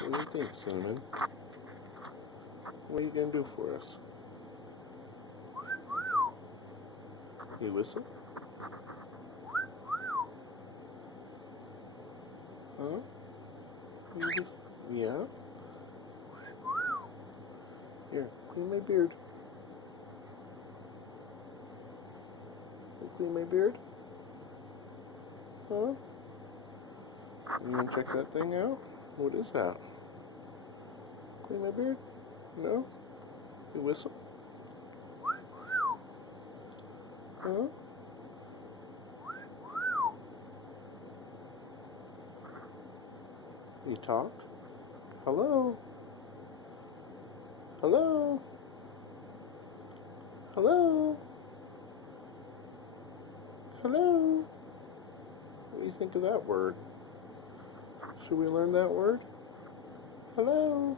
What do you think, Cinnamon? What are you going to do for us? You whistle? Huh? Yeah? Here, clean my beard. Clean my beard? Huh? You want to check that thing out? What is that? Clean my beard? No? You whistle? Huh? You talk? Hello? Hello? Hello? Hello? What do you think of that word? Should we learn that word? Hello?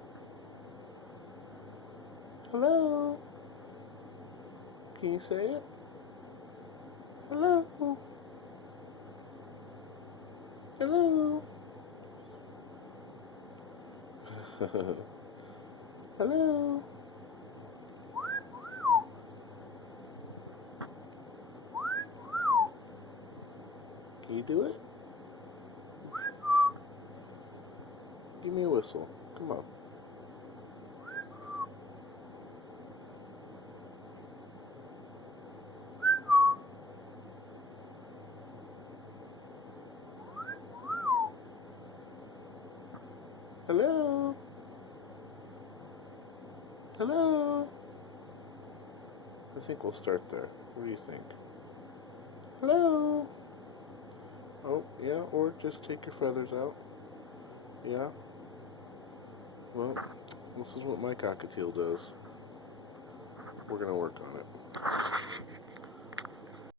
Hello? Can you say it? Hello? Hello? Hello? Can you do it? Give me a whistle. Come on. Hello? Hello? I think we'll start there. What do you think? Hello? Oh, yeah, or just take your feathers out. Yeah? Well, this is what my cockatiel does. We're going to work on it.